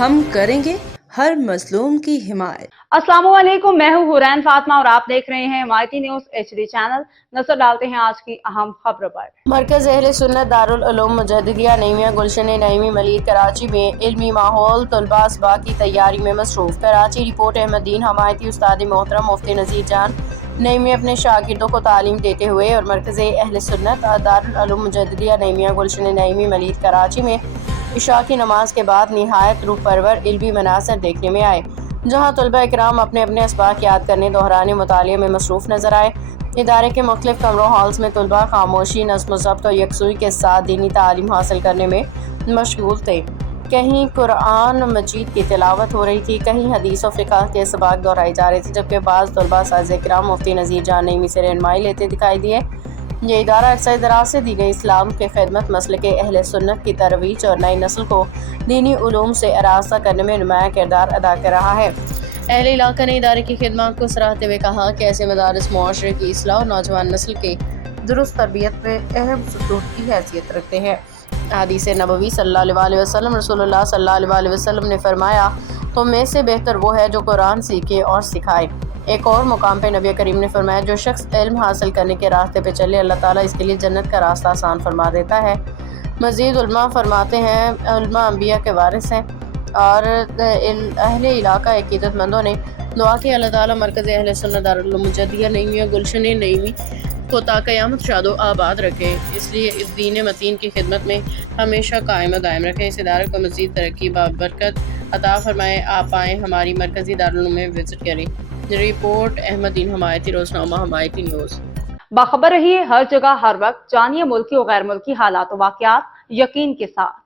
ہم کریں گے ہر مظلوم کی حمایت۔ السلام علیکم، میں ہوں حورین فاطمہ اور آپ دیکھ رہے ہیں حمایتی نیوز HD چینل۔ نظر ڈالتے ہیں آج کی اہم خبروں پر۔ مرکز اہل سنت دارالعلوم مجددیہ نعیمیہ گلشن نعیمی ملیر کراچی میں علمی ماحول طلباء اسباق کی تیاری میں مصروف۔ کراچی رپورٹ احمد دین حمایتی استاد محترم مفتی نذیر جان نعیمی اپنے شاگردوں کو تعلیم دیتے ہوئے اور مرکز اہل سنت دارالعلوم مجددیہ نعیمیہ گلشن نعیمی ملیر کراچی میں عشاء کی نماز کے بعد نہایت روح پرور علمی مناظر دیکھنے میں آئے، جہاں طلباء اکرام اپنے اپنے اسباق یاد کرنے، دہرانے، مطالعے میں مصروف نظر آئے۔ ادارے کے مختلف کمروں ہالز میں طلباء خاموشی، نظم و ضبط اور یکسوئی کے ساتھ دینی تعلیم حاصل کرنے میں مشغول تھے۔ کہیں قرآن مجید کی تلاوت ہو رہی تھی، کہیں حدیث و فقہ کے اسباق دہرائے جا رہے تھے، جبکہ بعض طلباء اساتذہ کرام مفتی نذیر جان نعیمی سے رہنمائی لیتے دکھائی دیے۔ یہ ادارہ عرصہ دراز سے دین اسلام کے خدمت، مسلک اہل سنت کی ترویج اور نئی نسل کو دینی علوم سے آراستہ کرنے میں نمایاں کردار ادا کر رہا ہے۔ اہل علاقہ نے ادارے کی خدمات کو سراہتے ہوئے کہا کہ ایسے مدارس معاشرے کی اصلاح اور نوجوان نسل کے درست تربیت میں اہم ستون کی حیثیت رکھتے ہیں۔ حدیث نبوی صلی اللہ علیہ وسلم، رسول اللہ صلی اللہ علیہ وسلم نے فرمایا، تم میں سے بہتر وہ ہے جو قرآن سیکھے اور سکھائے۔ ایک اور مقام پہ نبی کریم نے فرمایا، جو شخص علم حاصل کرنے کے راستے پہ چلے، اللہ تعالیٰ اس کے لیے جنت کا راستہ آسان فرما دیتا ہے۔ مزید علماء فرماتے ہیں، علماء انبیاء کے وارث ہیں اور اہل علاقہ عقیدت مندوں نے دعا کہ اللہ تعالیٰ مرکز اہل سنت دارالعلوم مجددیہ نعیمیہ گلشن نعیمی کو تا قیامت شاد و آباد رکھے، اس لیے اس دین متین کی خدمت میں ہمیشہ قائم و دائم رکھیں، اس ادارے کو مزید ترقی برکت عطا فرمائے۔ آپ آئیں، ہماری مرکزی دارالعلوم میں وزٹ کریں۔ رپورٹ احمد دین حمایتی، روزنامہ حمایتی نیوز۔ باخبر رہیے ہر جگہ ہر وقت، جانیے ملکی و غیر ملکی حالات و واقعات یقین کے ساتھ۔